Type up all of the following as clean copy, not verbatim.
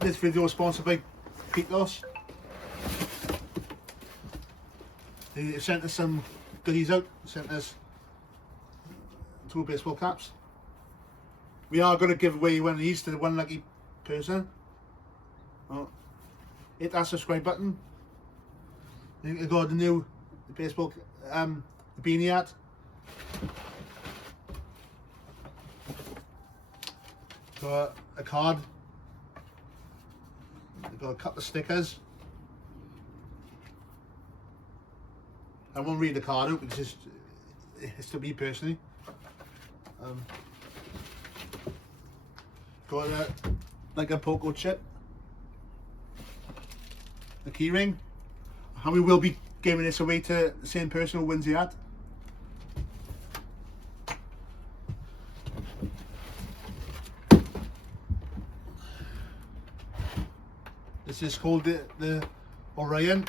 This video is sponsored by Kratos. They sent us some goodies out. Sent us 2 baseball caps. We are going to give away one of these to the one lucky person. Oh, hit that subscribe button. You got the new baseball beanie hat. Got a card. We've got a couple of stickers. I won't read the card out because it's to me personally. Got like a poker chip, a key ring, and we will be giving this away to the same person who wins the hat. This is called the Orion.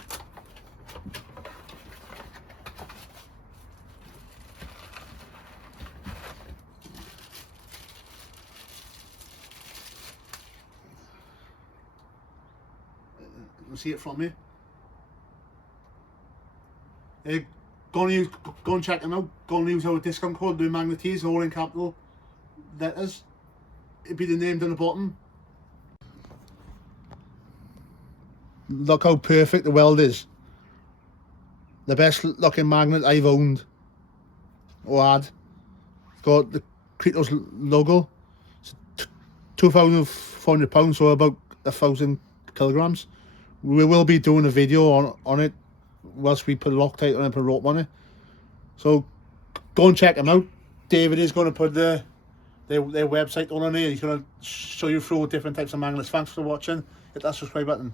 You see it from here. Go and check them out. Go and use our discount code, the Magnetees, all in capital letters. It'd be the name down the bottom. Look how perfect the weld is. The best looking magnet I've owned or had. It's got the Kratos logo. It's £2,400, so about 1,000 kilograms. We will be doing a video on it whilst we put Loctite on it and put a rope on it. So go and check them out. David is going to put their website on there. He's going to show you through different types of magnets. Thanks for watching. Hit that subscribe button.